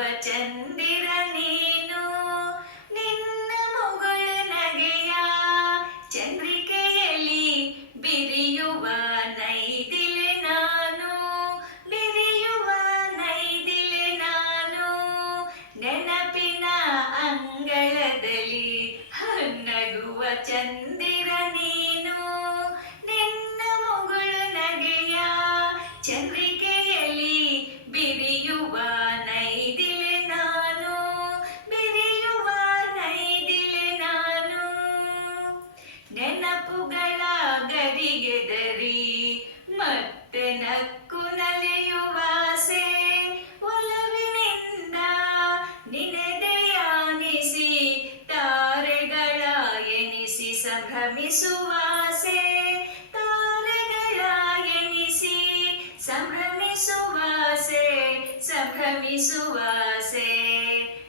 ಒಬ್ಬ ಚಂದಿರ ನೀನು, ನಿನ್ನ ಮುಗಳು ನಗೆಯ ಚಂದ್ರಿಕೆಯಲ್ಲಿ ಬಿರಿಯುವ ನೈದಿಲೆ ನಾನು, ಬಿರಿಯುವ ನೈದಿಲೆ ನಾನು, ನೆನಪಿನ ಅಂಗಳದಲ್ಲಿ ಹನ್ನಗುವ ಚಂದಿ ಸಂಭ್ರಮಿಸುವಾಸೆ ತಾರೆಗಳ ಎಣಿಸಿ ಸಂಭ್ರಮಿಸುವಾಸೆ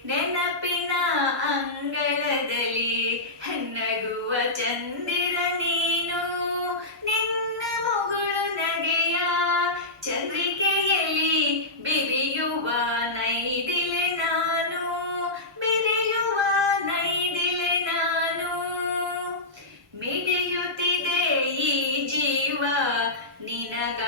ನೆನಪಿನ ಅಂಗಳದಲ್ಲಿ ನಗುವ ಚಂದ ನಿನಗ